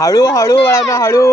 हळू हळू बाळांनो हळू.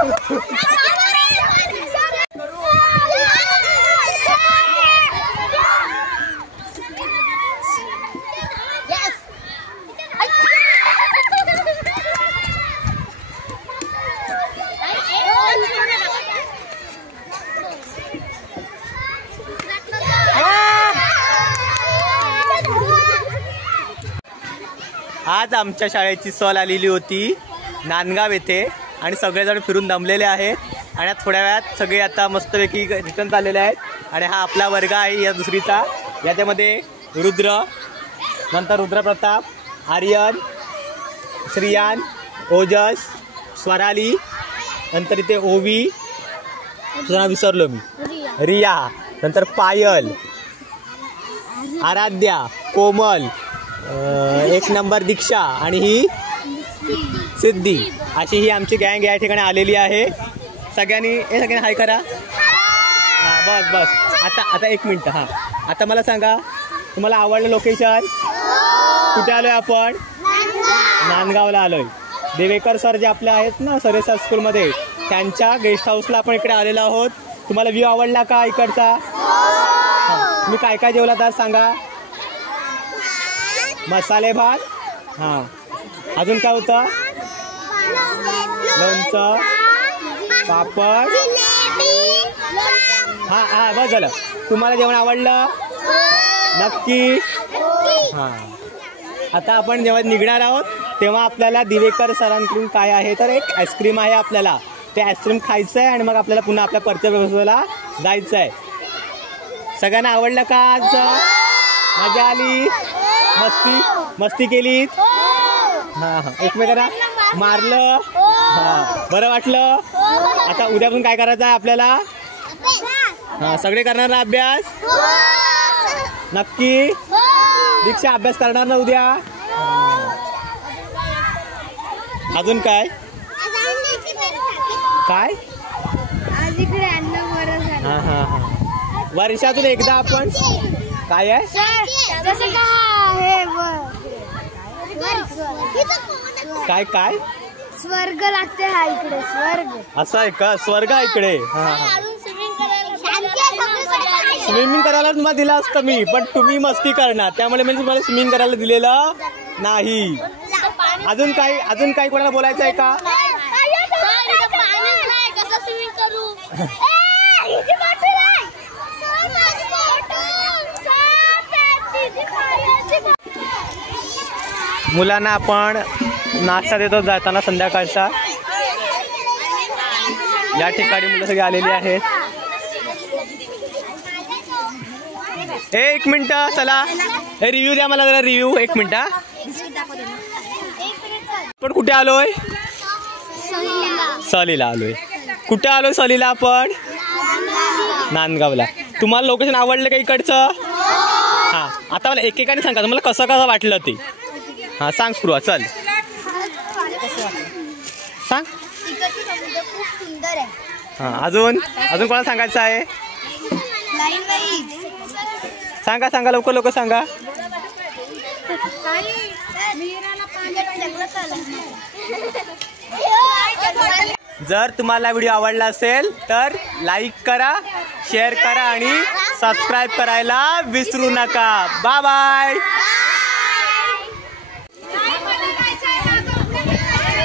आज आमच्या शाळेची सहल आलेली होती नांदगाव येथे आणि सगळेजण फिरून दमलेले आहेत आणि थोड्या वेळात सगळे आता मस्तपैकी रिटर्न चाललेले आहेत आणि हा आपला वर्ग आहे या दुसरीचा. याच्यामध्ये रुद्र, नंतर रुद्रप्रताप, आर्यन, श्रियान, ओजस, स्वराली, नंतर इथे ओवी, तुझं नाव विसरलो मी, रिया, नंतर पायल, आराध्या, कोमल, एक नंबर दीक्षा आणि ही सिद्धी. अशी ही आमची गँग या ठिकाणी आलेली आहे. सगळ्यांनी हाय करा. हां बस आता एक मिनिट. हां आता मला सांगा, तुम्हाला आवडलं लोकेशन? कुठे आलोय आपण? नांदगावला आलोय. देवेकर सर जे आपले आहेत ना सरेसा स्कूलमध्ये, त्यांच्या गेस्ट हाऊसला आपण इकडे आलेलो आहोत. तुम्हाला व्ह्यू आवडला का इकडचा? तुम्ही काय काय जेवलात आज सांगा? मसाले भात, हां अजून काय होतं? लोणचं, पापड. हां बस झालं. तुम्हाला जेवण आवडलं नक्की? हां आता आपण जेव्हा निघणार आहोत तेव्हा आपल्याला दिवेकर सरांकडून काय आहे तर एक आईस्क्रीम आहे. आपल्याला ते आईस्क्रीम खायचं आहे आणि मग आपल्याला पुन्हा आपल्या परच्या व्यवस्थेला जायचं आहे. सगळ्यांना आवडलं का आज? मजा आली? मस्ती केलीत? हां एकमेकांना मारलं? हां बरं वाटलं? आता उद्यापासून काय करायचं आहे आपल्याला? हां सगळे करणार ना अभ्यास? नक्की? दीक्षा अभ्यास करणार ना उद्या? अजून काय काय? हां वर्षातून एकदा आपण काय आहे काय काय स्वर्ग लागते हा इकडे. स्वर्ग असं आहे का? स्वर्ग आहे इकडे. स्विमिंग करायला तुम्हाला दिलं असतं मी, पण तुम्ही मस्ती करणार त्यामुळे मी तुम्हाला स्विमिंग करायला दिलेलं नाही. अजून काही कोणाला बोलायचं आहे का? मुलांना आपण नाश्ता देतो जाताना संध्याकाळचा. या ठिकाणी मुलं सगळी आलेली आहेत. एक मिनिट चला रिव्ह्यू द्या मला जरा. रिव्ह्यू एक मिनिट. आपण कुठे आलोय? सहलीला आलोय. कुठे आलोय सहलीला आपण? नांदगावला. तुम्हाला लोकेशन आवडलं का इकडचं? हां आता मला एकेकाने सांगा तुम्हाला कसं वाटलं ते. हां सांग स्पृहा चल सांग. खूप सुंदर आहे. हां अजून कोणाला सांगायचं आहे? सांगा लवकर सांगा. जर तुम्हाला व्हिडिओ आवडला असेल तर लाईक करा, शेअर करा आणि सबस्क्राईब करायला विसरू नका. Bye bye.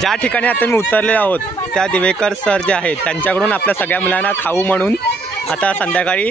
ज्या ठिकाणी आता मी उतरले आहोत त्या दिवेकर सर जे आहेत त्यांच्याकडून आपल्या सगळ्या मुलांना खाऊ म्हणून आता संध्याकाळी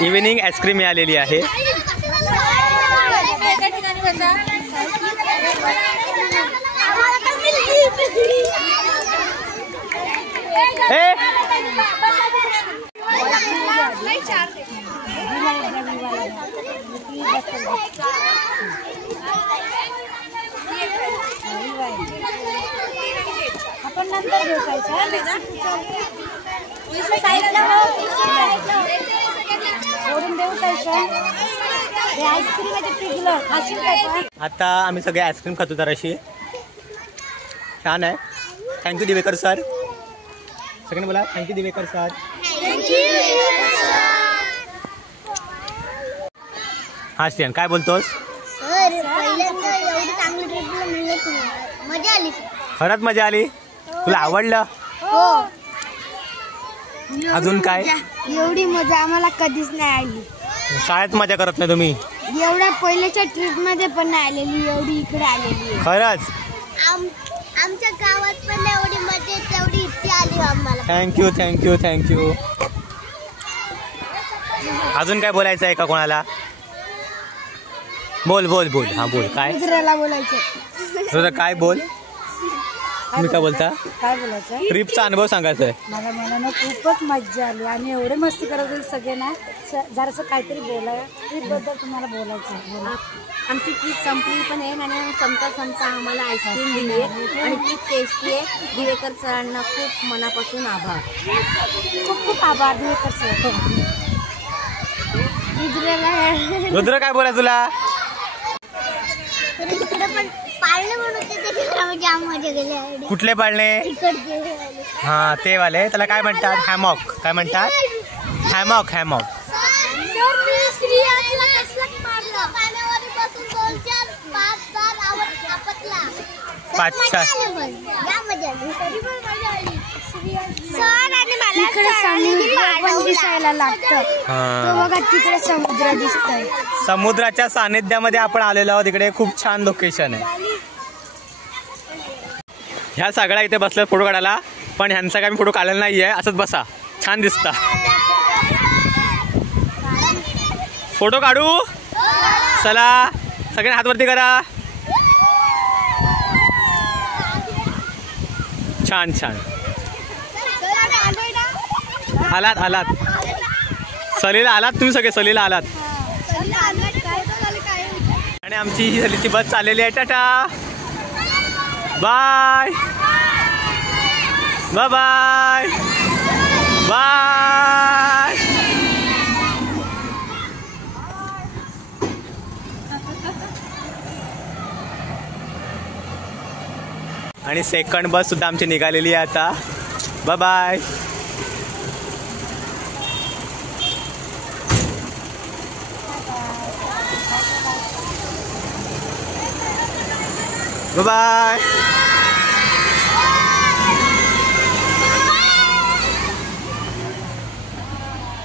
इव्हिनिंग आईस्क्रीम मिळालेली आहे. आपण नंतर भेटायचं. आता आम्ही सगळे आईस्क्रीम खातो तर अशी छान आहे. Thank you Diwekar sir. सगळ्यांनी बोला थँक्यू दिवेकर सर. हा श्रियान काय बोलतोस? खरंच मजा आली? तुला आवडलं? अजून काय? एवढी मजा आम्हाला कधीच नाही आली. शाळेत मजा करत नाही तुम्ही? एवढ्या पहिल्याच्या ट्रिप मध्ये पण नाही आलेली, एवढी इकडे आलेली. खरंच? आमच्या गावात पण एवढी मजा तेवढी इथे आली आम्हाला. Thank you thank you thank you. अजून काय बोलायचं आहे का कोणाला? बोल बोल बोल. हा बोल. काय बोलायचं? काय बोल. तुम्ही काय बोलता? काय बोलायचं? ट्रिपचा अनुभव सांगायचा आहे. मला मनानं खूपच मज्जा आली आणि एवढे मस्ती करत होते सगळे ना. जरासं काहीतरी बोलाय ट्रिपबद्दल तुम्हाला बोलायचं आहे. आमची ट्रिप संपली पण आहे आणि संपता आम्हाला आईस्क्रीम दिली आहे आणि खूप टेस्टी आहे. दिवेकर सरांना खूप मनापासून आभार. खूप खूप आभार दिवेकर सर. रुद्र काय बोला तुला? तिकडे पण पाळणे म्हणून ते जाम मजा गेली. कुठले पाळणे? हा ते वाले. त्याला काय म्हणतात? हॅमॉक. काय म्हणतात? हॅमॉक. हॅमॉक. पाच सहा. दिसायला लागतं. बघा तिकडे समुद्र दिसतोय. समुद्राच्या सानिध्यामध्ये आपण आलेलो आहोत. इकडे खूप छान लोकेशन आहे. ह्या सगळ्या इथे बसल्या फोटो काढायला, पण ह्यांचा काही फोटो काढलेला नाहीये. असंच बसा, छान दिसता. फोटो काढू चला. सगळ्यांनी हात वरती करा. छान छान. आलात आलात. सलीला आलात तुम्ही सगळे. सलीला आलात. आणि आमची ही सलीची बस चाललेली आहे. Tata bye bye bye bye. आणि सेकंड बस सुद्धा आमची निघालेली आहे आता. Bye bye. Bye bye.